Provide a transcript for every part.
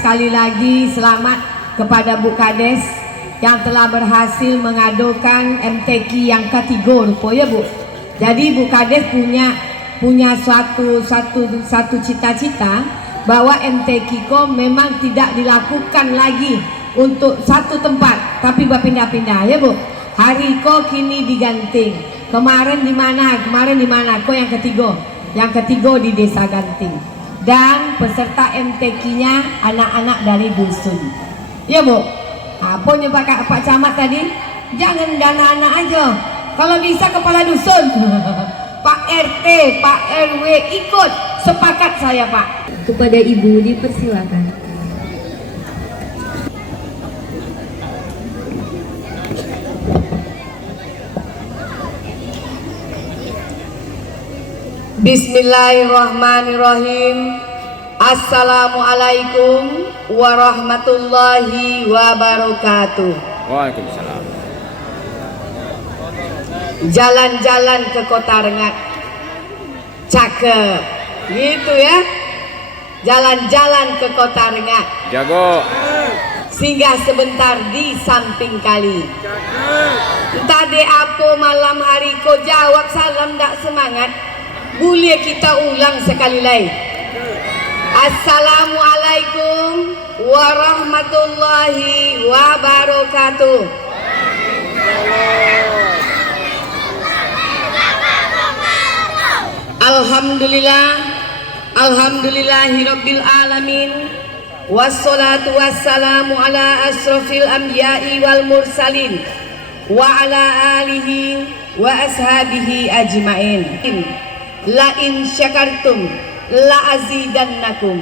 sekali lagi selamat kepada Bu Kades yang telah berhasil mengadukan MTQ yang ketiga rupanya Bu. Jadi Bu Kades punya satu cita-cita bahwa MTQ memang tidak dilakukan lagi untuk satu tempat tapi berpindah-pindah ya Bu. Hari kini diganting. Kemarin di mana? Kok yang ketiga di Desa Ganting. Dan peserta MTQ-nya anak-anak dari dusun. Ya Bu. Apa Pak Camat tadi? Jangan dana anak aja. Kalau bisa kepala dusun. Pak RT, Pak RW ikut. Sepakat saya Pak. Kepada Ibu dipersilakan. Bismillahirrahmanirrahim. Assalamualaikum warahmatullahi wabarakatuh. Waalaikumsalam. Jalan-jalan ke Kota Rengat. Cakep. Gitu ya. Jalan-jalan ke Kota Rengat. Jago. Singgah sebentar di samping kali. Entah de apa malam hari kau jawab salam tak semangat. Boleh kita ulang sekali lagi. Assalamualaikum warahmatullahi wabarakatuh. Alhamdulillahirabbil alamin. Wassalatu wassalamu ala asrofil anbiya'i wal mursalin wa ala alihi wa ashabihi ajmain. La in syakartum la azidannakum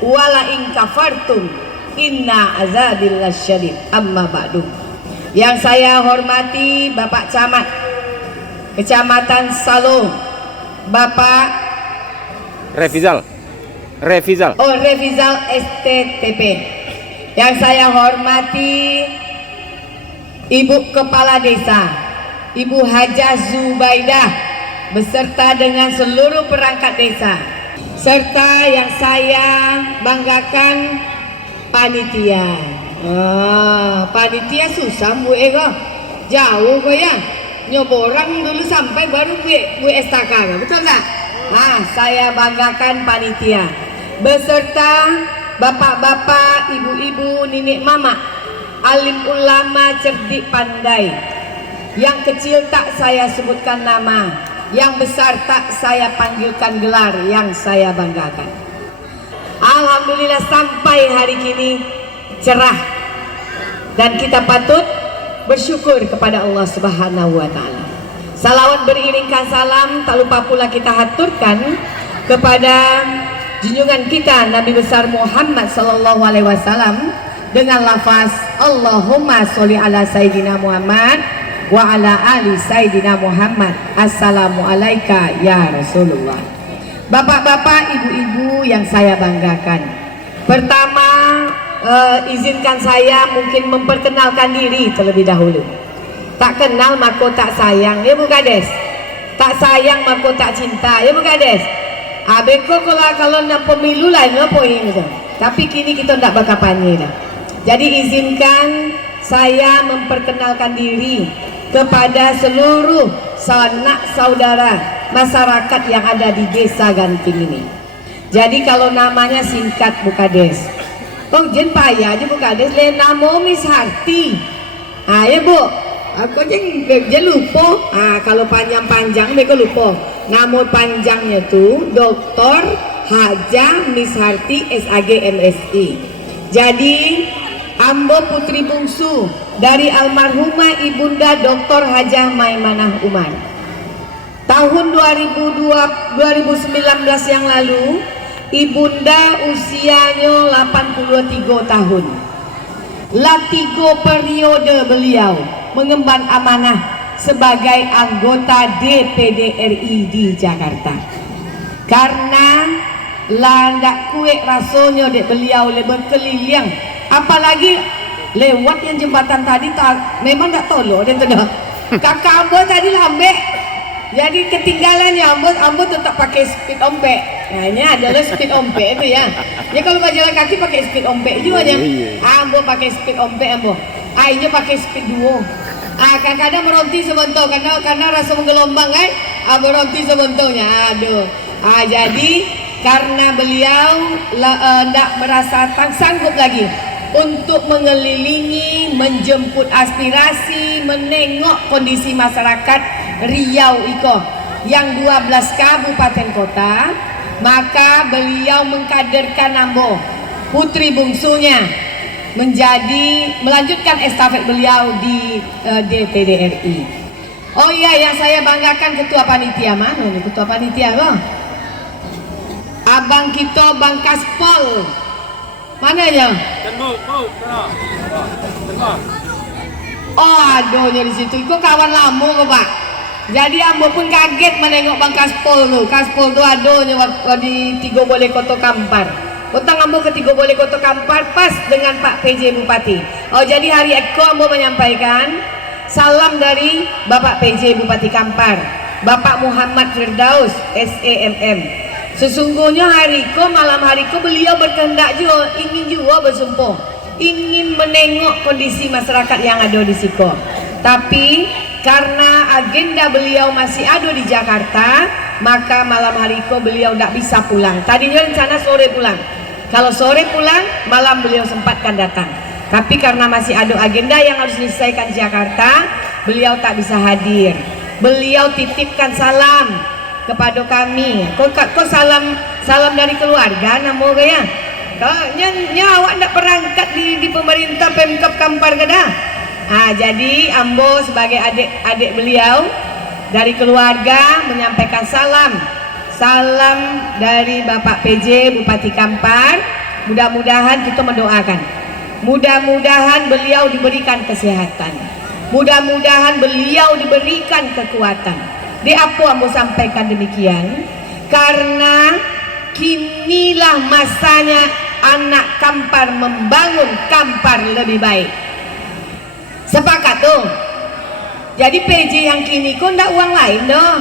wa la in kafartum inna azabil lasyadid. Amma ba'du. Yang saya hormati Bapak Camat Kecamatan Salo, Bapak Revizal. Oh, Revizal STTP. Yang saya hormati Ibu Kepala Desa, Ibu Hajah Zubaidah beserta dengan seluruh perangkat desa, serta yang saya banggakan panitia. Panitia susah Bu Ego, jauh kok ya, nyoborang dulu sampai baru Bu Estaka, betul tak? Saya banggakan panitia beserta bapak-bapak, ibu-ibu, nenek mama, alim ulama cerdik pandai. Yang kecil tak saya sebutkan nama, yang besar tak saya panggilkan gelar, yang saya banggakan. Alhamdulillah sampai hari kini cerah dan kita patut bersyukur kepada Allah Subhanahu wa taala. Salawat beriringkan salam tak lupa pula kita haturkan kepada junjungan kita Nabi besar Muhammad sallallahu alaihi wasallam dengan lafaz Allahumma sholli ala sayyidina Muhammad wa ala ali sayyidina Muhammad. Assalamualaikum ya Rasulullah. Bapak-bapak, ibu-ibu yang saya banggakan. Pertama, izinkan saya mungkin memperkenalkan diri terlebih dahulu. Tak kenal maka tak sayang, ya Bu Kades. Tak sayang maka tak cinta, ya Bu Kades. Beko kalau nak pemilu lain apa ini. Tapi kini kita tak bakapannya dah. Jadi izinkan saya memperkenalkan diri kepada seluruh sanak saudara masyarakat yang ada di Desa Ganting ini. Jadi kalau namanya singkat Bu Kades. Oh jen payah aja Bu Kades, le nama Miss Harti. Ya Bu. Aku aja lupa. Kalau panjang-panjang mereka lupa. Nama panjangnya tuh Dr. Hajah Miss Harti SAG MSI. Jadi ambo putri bungsu dari almarhumah ibunda Dr. Hajah Maimanah Umar. Tahun 2019 yang lalu ibunda usianya 83 tahun. Lah 3 periode beliau mengemban amanah sebagai anggota DPD RI di Jakarta. Karena landak kue rasanya dek beliau lebih keliling, apalagi lewat yang jembatan tadi memang tak tolong dan tidak. Kakak abah tadi lambe Jadi ketinggalannya ambo tetap pakai speed ompek. Nah ini adalah speed ompek itu ya. Ya kalau berjalan kaki pakai speed ompek juga ya. Ambo pakai speed ompek ambo. Ayo pakai speed duo. Kadang-kadang meronti sebentar karena rasa menggelombang kan. Ambo ronti sebentarnya. Aduh. Jadi karena beliau tidak merasa sanggup lagi untuk mengelilingi, menjemput aspirasi, menengok kondisi masyarakat Riau Iko yang 12 kabupaten kota, maka beliau mengkaderkan ambo putri bungsunya melanjutkan estafet beliau di DPD RI. Oh iya, yang saya banggakan ketua panitia mana nih ketua panitia loh? Abang kita Bang Kaspol. Mana ya? Oh, aduhnya di situ. Itu kawan lama kok, Pak. Jadi ambo pun kaget menengok Bang Kaspol tuh. Kaspol tuh aduhnya di Tigo Boleh Koto Kampar. Utang ambo ke Tigo Boleh Koto Kampar pas dengan Pak PJ Bupati. Oh, jadi hari Eko ambo menyampaikan salam dari Bapak PJ Bupati Kampar, Bapak Muhammad Firdaus SEMM. Sesungguhnya malam hariku beliau berkehendak juga, ingin juga bersumpah, ingin menengok kondisi masyarakat yang ada di Siko. Tapi karena agenda beliau masih ada di Jakarta, maka malam hariku beliau tidak bisa pulang. Tadinya rencana sore pulang. Kalau sore pulang, malam beliau sempatkan datang. Tapi karena masih ada agenda yang harus diselesaikan di Jakarta, beliau tak bisa hadir. Beliau titipkan salam kepada kami. Kok salam dari keluarga namo ya? Nya awak ndak perangkat di pemerintah Pemkab Kampar kada. Jadi ambo sebagai adik beliau dari keluarga menyampaikan salam dari Bapak PJ Bupati Kampar. Mudah-mudahan kita mendoakan. Mudah-mudahan beliau diberikan kesehatan. Mudah-mudahan beliau diberikan kekuatan. Di apa ambo sampaikan demikian? Karena kinilah masanya anak Kampar membangun Kampar lebih baik. Sepakat tuh. Jadi PJ yang kini kok ndak uang lain doh.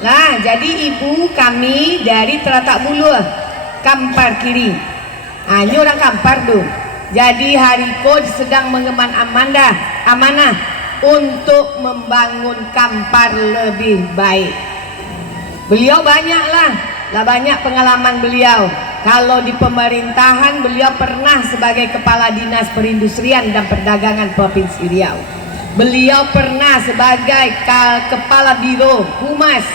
Nah, jadi ibu kami dari Teratak Bulu, Kampar kiri. Ini orang Kampar tuh. Jadi hariko sedang mengemban amanah untuk membangun Kampar lebih baik. Beliau banyak pengalaman beliau. Kalau di pemerintahan beliau pernah sebagai Kepala Dinas Perindustrian dan Perdagangan Provinsi Riau. Beliau pernah sebagai Kepala Biro Humas.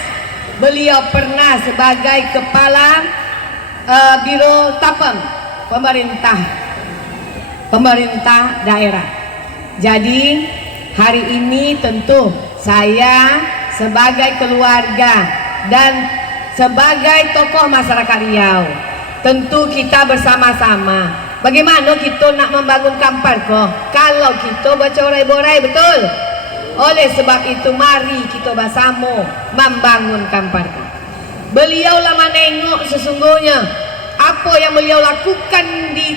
Beliau pernah sebagai Kepala Biro Tapem pemerintah daerah. Jadi hari ini tentu saya sebagai keluarga dan sebagai tokoh masyarakat Riau, tentu kita bersama-sama bagaimana kita nak membangun Kampar kok kalau kita bercorai-borai, betul? Oleh sebab itu mari kita bersama membangun Kampar. Beliau lama nengok sesungguhnya apa yang beliau lakukan di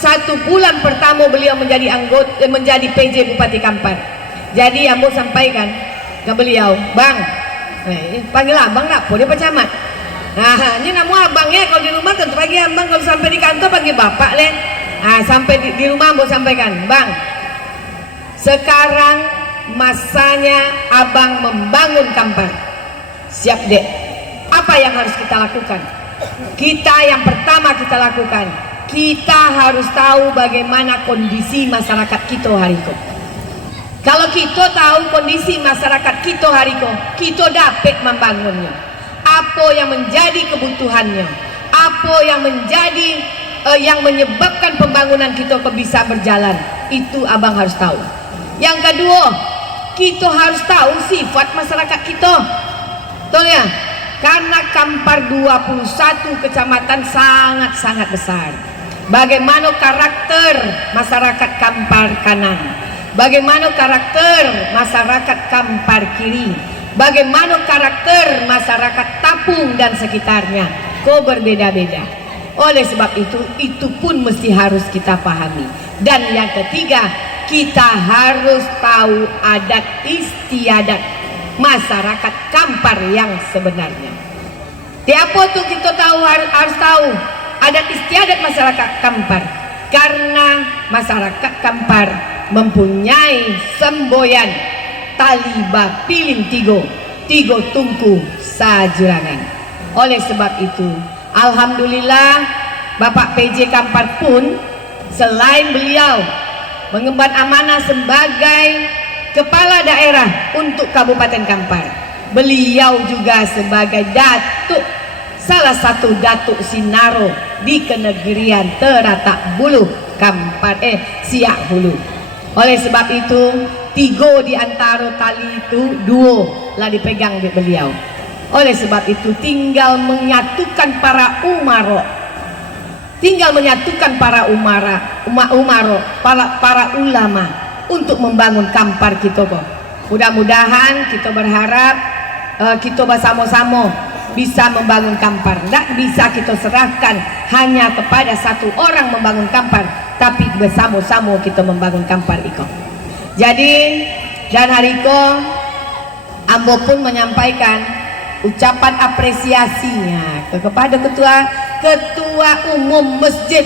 satu bulan pertama beliau menjadi PJ Bupati Kampar. Jadi ambo sampaikan ke beliau, Bang, panggil abang nak, dia pecamat. Nah, ini nama abangnya kalau di rumah tentu pagi abang, kalau sampai di kantor panggil bapak le. Sampai di rumah ambo sampaikan, Bang, sekarang masanya abang membangun Kampar. Siap dek. Apa yang harus kita lakukan? Yang pertama kita lakukan, kita harus tahu bagaimana kondisi masyarakat kita hari ini. Kalau kita tahu kondisi masyarakat kita hari ini, kita dapat membangunnya. Apa yang menjadi kebutuhannya, apa yang menyebabkan pembangunan kita bisa berjalan, itu abang harus tahu. Yang kedua, kita harus tahu sifat masyarakat kita. Betul ya? Karena Kampar 21 kecamatan sangat-sangat besar. Bagaimana karakter masyarakat Kampar kanan, bagaimana karakter masyarakat Kampar kiri, bagaimana karakter masyarakat Tapung dan sekitarnya, kok berbeda-beda. Oleh sebab itu pun mesti harus kita pahami. Dan yang ketiga, kita harus tahu adat istiadat masyarakat Kampar yang sebenarnya. Apa tuh kita tahu harus tahu adat istiadat masyarakat Kampar, karena masyarakat Kampar mempunyai semboyan taliba pilin tigo tungku sajurangan. Oleh sebab itu, alhamdulillah Bapak PJ Kampar pun selain beliau mengemban amanah sebagai kepala daerah untuk Kabupaten Kampar, beliau juga sebagai datuk, salah satu datuk Sinaro di kenegerian Teratak Bulu Kampar Siak Hulu. Oleh sebab itu, 3 di antara tali itu 2 lah dipegang di beliau. Oleh sebab itu tinggal menyatukan para umaro, para ulama untuk membangun Kampar kita kok. Mudah-mudahan kita berharap kita bersama-sama bisa membangun Kampar. Tidak bisa kita serahkan hanya kepada satu orang membangun Kampar, tapi bersama-sama kita membangun Kampar iko. Jadi dan hari ko Ambo pun menyampaikan ucapan apresiasinya kepada ketua umum masjid,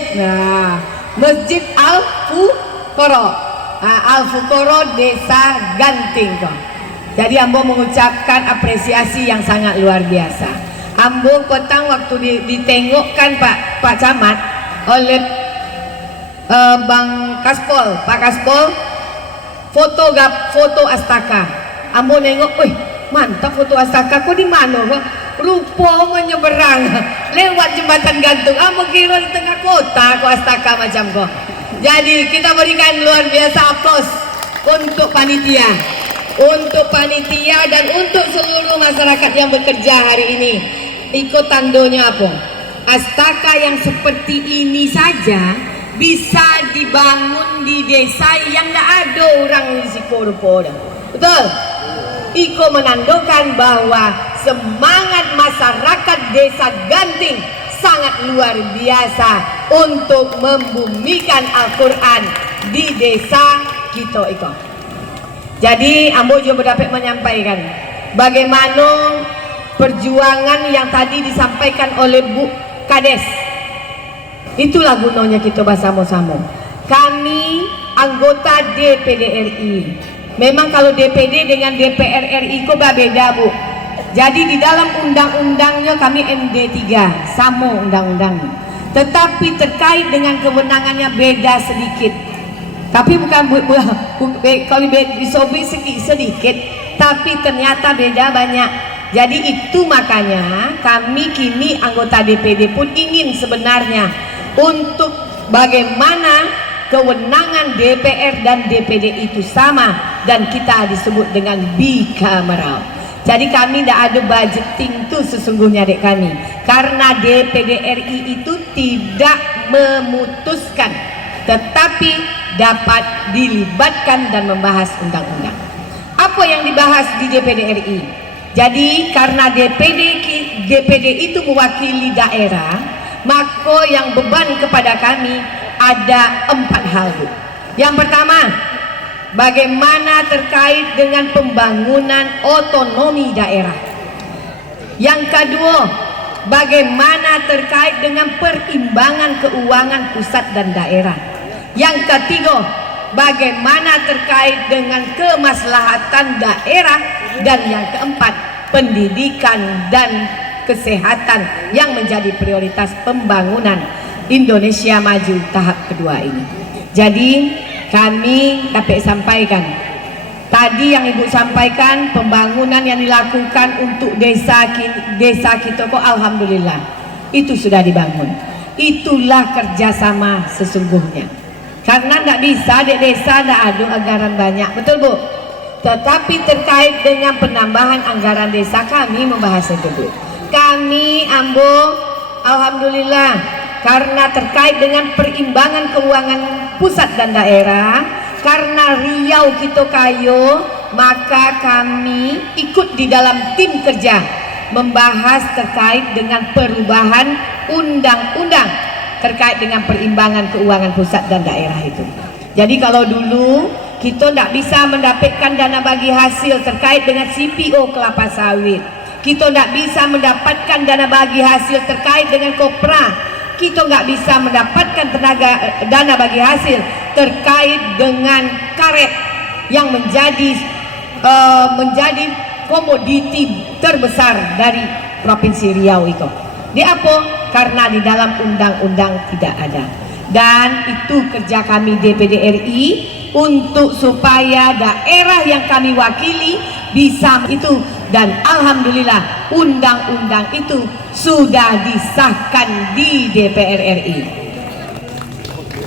Masjid Al-Fuqara Desa Ganting kok. Jadi Ambo mengucapkan apresiasi yang sangat luar biasa. Ambo petang waktu ditengokkan Pak Camat oleh Bang Kaspol, Pak Kaspol, foto Astaka. Ambo nengok, mantap foto Astaka, kok di mana kok? Rupa menyeberang lewat jembatan gantung. Ambo kira di tengah kota kok Astaka macam kok. Jadi kita berikan luar biasa aplaus untuk panitia, dan untuk seluruh masyarakat yang bekerja hari ini. Ikut tandonya apa? Astaka yang seperti ini saja bisa dibangun di desa yang tidak ada orang Sikorupo. Betul? Iko menandakan bahwa semangat masyarakat desa Ganting sangat luar biasa untuk membumikan Al-Quran di desa kita iko. Jadi Ambo juga dapat menyampaikan bagaimana perjuangan yang tadi disampaikan oleh Bu Kades. Itulah gunanya kita bersama-sama. Kami anggota DPD RI. Memang kalau DPD dengan DPR RI kok beda, Bu. Jadi di dalam undang-undangnya kami MD3, sama undang-undangnya. Tetapi terkait dengan kewenangannya beda sedikit. Tapi bukan kalau bisa sedikit, tapi ternyata beda banyak. Jadi itu makanya kami kini anggota DPD pun ingin sebenarnya untuk bagaimana kewenangan DPR dan DPD itu sama dan kita disebut dengan bicameral. Jadi kami tidak ada budgeting itu sesungguhnya adik kami, karena DPD RI itu tidak memutuskan, tetapi dapat dilibatkan dan membahas undang-undang. Apa yang dibahas di DPD RI? Jadi karena DPD itu mewakili daerah, maka yang beban kepada kami ada 4 hal. Yang pertama, bagaimana terkait dengan pembangunan otonomi daerah. Yang kedua, bagaimana terkait dengan perimbangan keuangan pusat dan daerah. Yang ketiga, bagaimana terkait dengan kemaslahatan daerah. Dan yang keempat, pendidikan dan kesehatan yang menjadi prioritas pembangunan Indonesia Maju tahap kedua ini. Jadi kami dapat sampaikan tadi yang Ibu sampaikan, pembangunan yang dilakukan untuk desa kita kok alhamdulillah itu sudah dibangun. Itulah kerjasama sesungguhnya, karena tidak bisa di desa tidak ada anggaran banyak, betul Bu? Tetapi terkait dengan penambahan anggaran desa kami membahas itu Bu. Kami Ambo alhamdulillah, karena terkait dengan perimbangan keuangan pusat dan daerah, karena Riau kita kayo, maka kami ikut di dalam tim kerja membahas terkait dengan perubahan undang-undang terkait dengan perimbangan keuangan pusat dan daerah itu. Jadi kalau dulu kita tidak bisa mendapatkan dana bagi hasil terkait dengan CPO kelapa sawit. Kita tidak bisa mendapatkan dana bagi hasil terkait dengan kopra. Kita nggak bisa mendapatkan dana bagi hasil terkait dengan karet yang menjadi komoditi terbesar dari Provinsi Riau itu. Di apa? Karena di dalam undang-undang tidak ada. Dan itu kerja kami DPD RI untuk supaya daerah yang kami wakili bisa itu, dan alhamdulillah undang-undang itu sudah disahkan di DPR RI.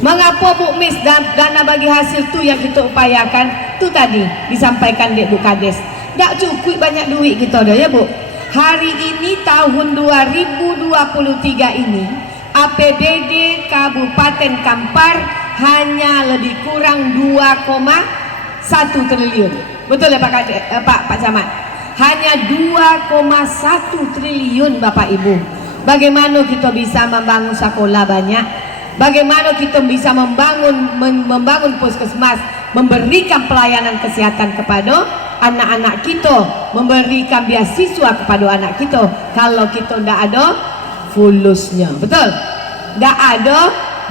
Mengapa Bu Mis dan dana bagi hasil itu yang kita upayakan itu tadi disampaikan di Bu Kades. Tidak cukup banyak duit kita ada ya Bu. Hari ini tahun 2023 ini APBD Kabupaten Kampar hanya lebih kurang 2,1 triliun. Betul ya Pak Camat? Hanya 2,1 triliun Bapak Ibu. Bagaimana kita bisa membangun sekolah banyak? Bagaimana kita bisa membangun puskesmas, memberikan pelayanan kesehatan kepada anak-anak kita, memberikan beasiswa kepada anak kita, kalau kita tidak ada fulusnya, betul? Tidak ada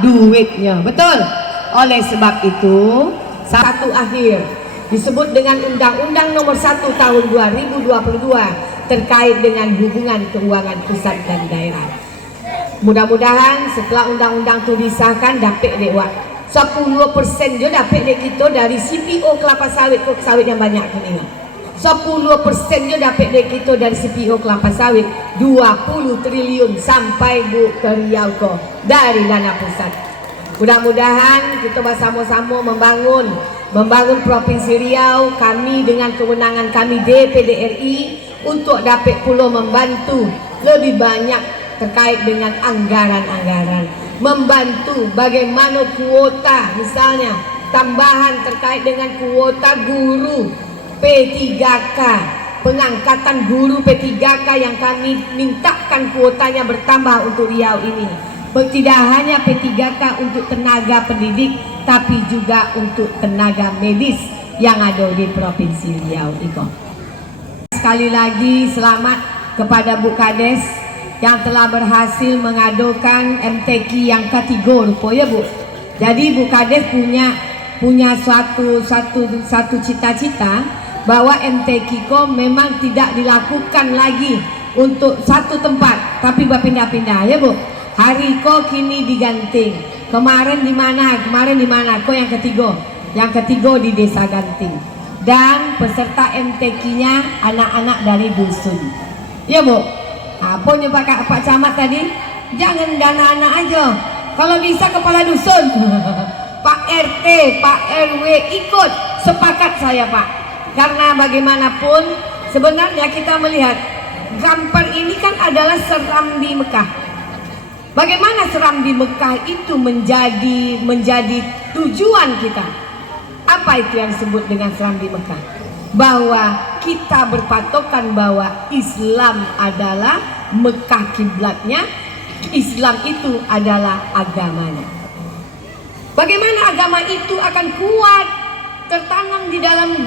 duitnya, betul? Oleh sebab itu, satu akhir disebut dengan Undang-Undang Nomor 1 Tahun 2022 terkait dengan hubungan keuangan pusat dan daerah. Mudah-mudahan setelah undang-undang itu disahkan dapat lewat 10% je dapat dek kita dari CPO kelapa sawit yang banyak ini. 10% je dapat dek kita dari CPO kelapa sawit 20 triliun sampai Bu ke Riau ko dari dana pusat. Mudah-mudahan kita bersama-sama membangun Provinsi Riau, kami dengan kewenangan kami DPD RI untuk dapat pula membantu lebih banyak terkait dengan anggaran-anggaran, membantu bagaimana kuota, misalnya tambahan terkait dengan kuota guru P3K, pengangkatan guru P3K yang kami mintakan kuotanya bertambah untuk Riau ini. Tidak hanya P3K untuk tenaga pendidik, tapi juga untuk tenaga medis yang ada di Provinsi Riau itu. Sekali lagi selamat kepada Bu Kades yang telah berhasil mengadukan MTQ yang ketiga ya Bu. Jadi Bu Kades punya suatu cita-cita bahwa MTQ memang tidak dilakukan lagi untuk satu tempat, tapi berpindah-pindah ya Bu. Hari kini diganting. Kemarin di mana? Kok yang ketiga? Yang ketiga di Desa Ganting. Dan peserta MTQ-nya anak-anak dari dusun. Ya Bu. Apa Pak Camat tadi? Jangan dana anak aja. Kalau bisa kepala dusun, Pak RT, Pak RW ikut. Sepakat saya Pak. Karena bagaimanapun sebenarnya kita melihat Kampar ini kan adalah Serambi Mekah. Bagaimana Serambi Mekah itu menjadi tujuan kita? Apa itu yang disebut dengan Serambi Mekah? Bahwa kita berpatokan bahwa Islam adalah Mekah kiblatnya, Islam itu adalah agamanya. Bagaimana agama itu akan kuat tertanam di dalam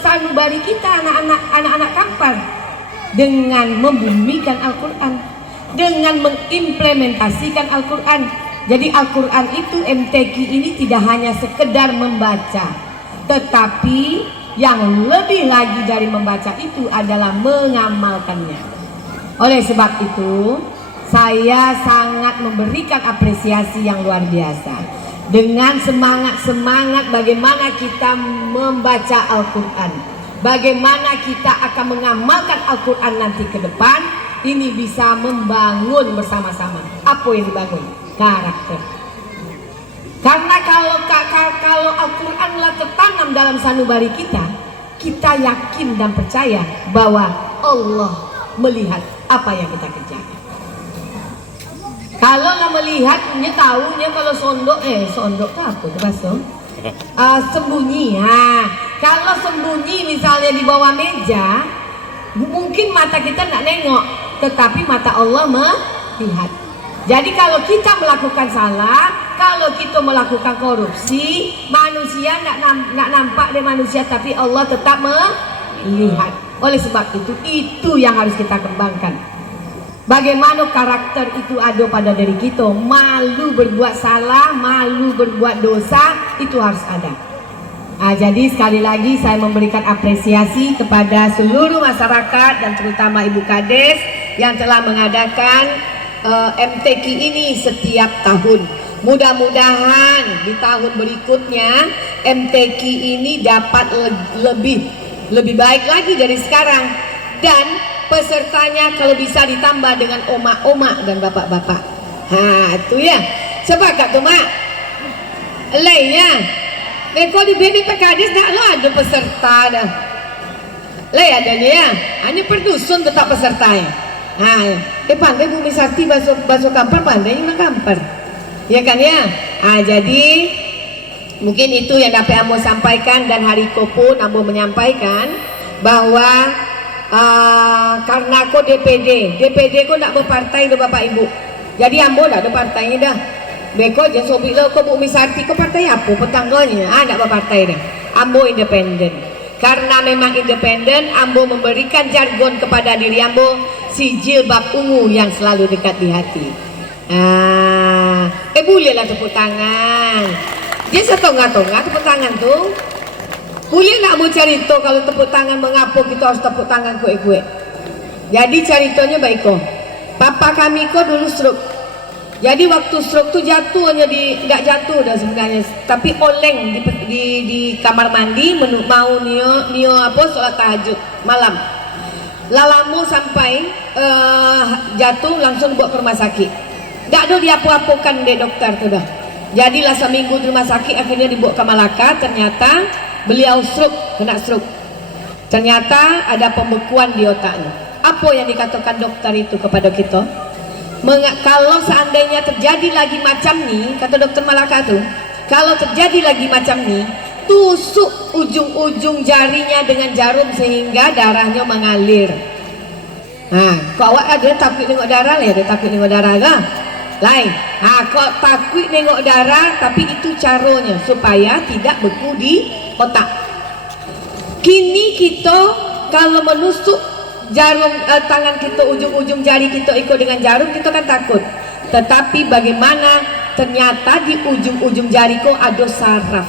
sanubari kita anak-anak Kampar dengan membumikan Al-Quran, dengan mengimplementasikan Al-Quran. Jadi Al-Quran itu MTQ ini tidak hanya sekedar membaca, tetapi yang lebih lagi dari membaca itu adalah mengamalkannya. Oleh sebab itu saya sangat memberikan apresiasi yang luar biasa dengan semangat bagaimana kita membaca Al-Quran, bagaimana kita akan mengamalkan Al-Quran nanti ke depan. Ini bisa membangun bersama-sama. Apa yang dibangun? Karakter. Karena kalau Al-Quran telah tertanam dalam sanubari kita, kita yakin dan percaya bahwa Allah melihat apa yang kita kerjakan. Kalau nggak melihatnya, tahunya kalau sondok itu apa bahasa? Sembunyi. Kalau sembunyi misalnya di bawah meja, mungkin mata kita nggak nengok, tetapi mata Allah melihat. Jadi kalau kita melakukan salah, kalau kita kita melakukan korupsi, manusia nak nampak dia manusia, tapi Allah tetap melihat. Oleh sebab itu yang harus kita kembangkan. Bagaimana karakter itu ada pada diri kita. Malu berbuat salah, malu berbuat dosa, itu harus ada. Jadi sekali lagi saya memberikan apresiasi kepada seluruh masyarakat dan terutama Ibu Kades yang telah mengadakan MTQ ini setiap tahun. Mudah-mudahan di tahun berikutnya MTQ ini dapat lebih baik lagi dari sekarang, dan pesertanya kalau bisa ditambah dengan omak-omak dan bapak-bapak. Itu ya. Sebab kat tu mak lainnya kalau di BB Kades dah lo ada peserta dah. Lain adanya ya. Hanya perdusun tetap peserta ya. Pandai Bumi Sakti basuh kampar, pandai yang kampar. Ya kan ya. Jadi mungkin itu yang dapat Ambo sampaikan, dan Hariko pun Ambo menyampaikan bahwa karena ko DPD ko nak berpartai do Bapak Ibu. Jadi Ambo dah ada partainya dah. Beko je sobik lo ko Bumi Sakti ko partai apa petangganya? Nak berpartai dah. Ambo independen. Karena memang independen, Ambo memberikan jargon kepada diri Ambo, si jilbab ungu yang selalu dekat di hati. Bolehlah tepuk tangan. Dia setengah-tengah tepuk tangan tuh. Boleh nak mau cerita kalau tepuk tangan mengapa kita harus tepuk tangan kue-kue. Jadi ceritanya baik kok. Papa kami kok dulu stroke. Jadi waktu stroke tuh jatuh hanya nggak jatuh dah sebenarnya, tapi oleng di kamar mandi mau nio apa sholat tahajud malam. Lalamu sampai jatuh langsung bawa ke rumah sakit. Nggak ada diapu-apukan deh dokter tuh dah. Jadilah seminggu di rumah sakit, akhirnya dibawa ke Malaka. Ternyata beliau kena stroke. Ternyata ada pembekuan di otaknya. Apa yang dikatakan dokter itu kepada kita? Kalau seandainya terjadi lagi macam ni, kata dokter Malaka tuh, kalau terjadi lagi macam ni, tusuk ujung-ujung jarinya dengan jarum sehingga darahnya mengalir. Kau awak ada takut tengok darah lah, ada takut tengok darah lah. Lain. Kau takut tengok darah, tapi itu caranya supaya tidak beku di otak. Kini kita kalau menusuk jarum tangan kita, ujung-ujung jari kita ikut dengan jarum, kita kan takut. Tetapi bagaimana ternyata di ujung-ujung jari kau ada saraf.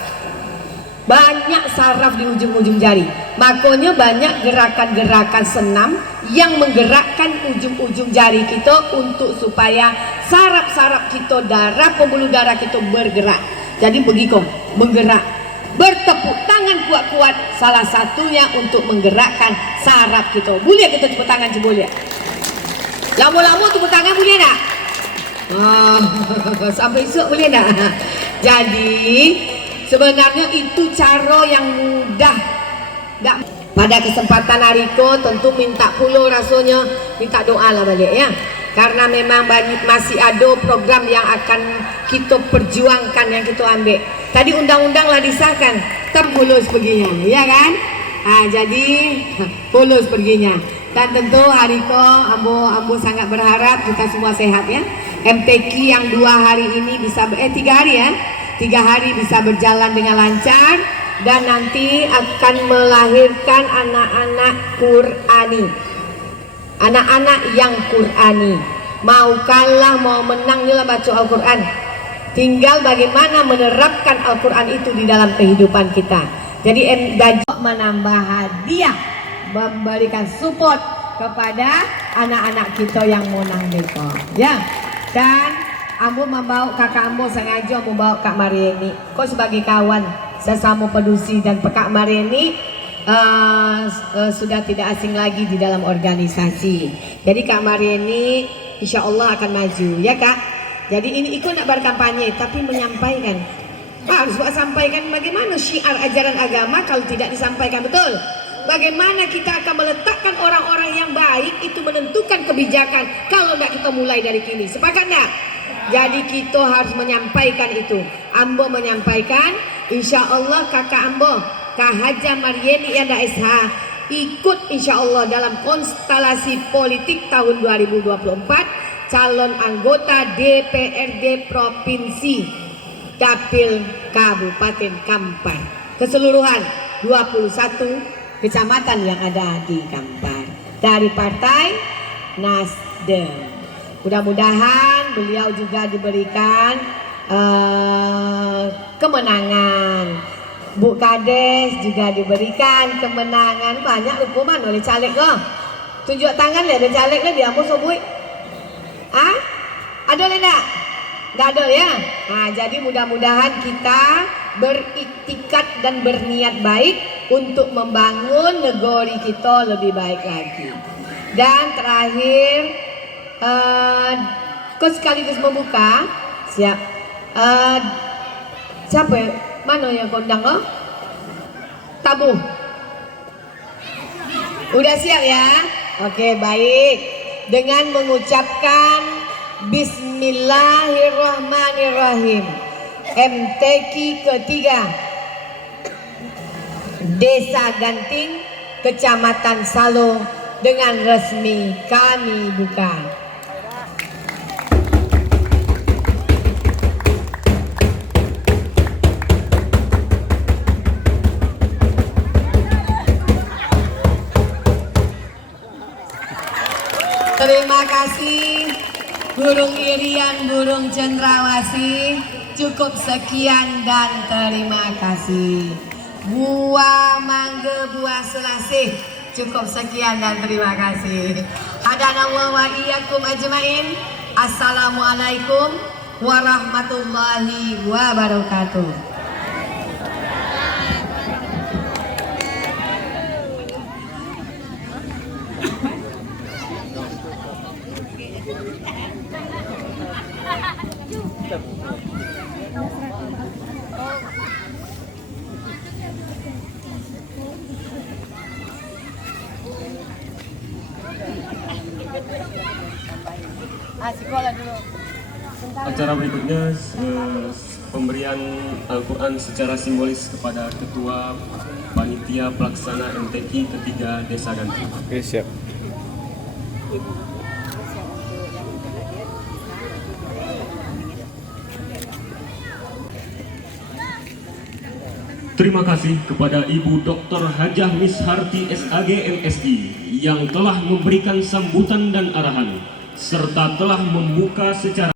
Banyak saraf di ujung-ujung jari. Makanya banyak gerakan-gerakan senam yang menggerakkan ujung-ujung jari kita untuk supaya saraf-saraf kita, pembuluh darah kita bergerak. Jadi begitu, menggerak. Bertepuk tangan kuat-kuat salah satunya untuk menggerakkan saraf kita. Boleh kita tepuk tangan boleh? Lama-lama tepuk tangan boleh tak? Sampai esok boleh tak? Jadi sebenarnya itu cara yang mudah. Pada kesempatan hari ko tentu minta puluh rasanya, minta doa lah balik ya. Karena memang masih ada program yang akan kita perjuangkan, yang kita ambil. Tadi undang-undang lah disahkan, tetap polos perginya, ya kan? Jadi polos perginya. Dan tentu hari ko Ambo sangat berharap kita semua sehat ya. MTQ yang 2 hari ini bisa 3 hari ya. 3 hari bisa berjalan dengan lancar, dan nanti akan melahirkan anak-anak Qurani. Anak-anak yang Qurani, mau kalah mau menang dalam baca Al-Quran. Tinggal bagaimana menerapkan Al-Quran itu di dalam kehidupan kita. Jadi menambah hadiah, memberikan support kepada anak-anak kita yang menang mereka ya. Dan Ambo membawa kakak Ambo, sengaja membawa Kak Marieni. Kau sebagai kawan sesama pedusi, dan Kak Marieni sudah tidak asing lagi di dalam organisasi. Jadi Kak Marieni insya Allah akan maju ya Kak. Jadi ini ikut nak berkampanye, tapi menyampaikan. Harus sampaikan bagaimana syiar ajaran agama kalau tidak disampaikan betul. Bagaimana kita akan meletakkan orang-orang yang baik itu menentukan kebijakan kalau tidak kita mulai dari kini. Sepakat tak? Jadi kita harus menyampaikan itu. Ambo menyampaikan, insya Allah kakak Ambo, Kak Haja Marieni Enda SH, ikut insya Allah dalam konstelasi politik tahun 2024 calon anggota DPRD Provinsi Dapil Kabupaten Kampar. Keseluruhan 21 kecamatan yang ada di Kampar dari Partai Nasdem. Mudah-mudahan beliau juga diberikan kemenangan. Bu Kades juga diberikan kemenangan. Banyak hukuman oleh caleg kok. Tunjuk tangan le, ada caleg le dia mau sobui. Ah? Ada le enggak? Enggak ada ya. Nah, jadi mudah-mudahan kita beriktikat dan berniat baik untuk membangun negeri kita lebih baik lagi. Dan terakhir kau sekaligus membuka. Siap. Siapa ya? Mana yang kondang oh? Tabu. Udah siap ya? Oke, baik. Dengan mengucapkan Bismillahirrahmanirrahim. MTQ ketiga Desa Ganting, Kecamatan Salo dengan resmi kami buka. Terima kasih burung irian, burung cendrawasih. Cukup sekian dan terima kasih. Buah mangga, buah selasih. Cukup sekian dan terima kasih. Hadanallahu wa iyyakum ajmain. Assalamualaikum warahmatullahi wabarakatuh. Acara berikutnya pemberian Al-Quran secara simbolis kepada Ketua Panitia Pelaksana MTQ ketiga Desa Ganting. Oke, siap. Terima kasih kepada Ibu Dr. Hajah Misharti SAG MSI yang telah memberikan sambutan dan arahan serta telah membuka secara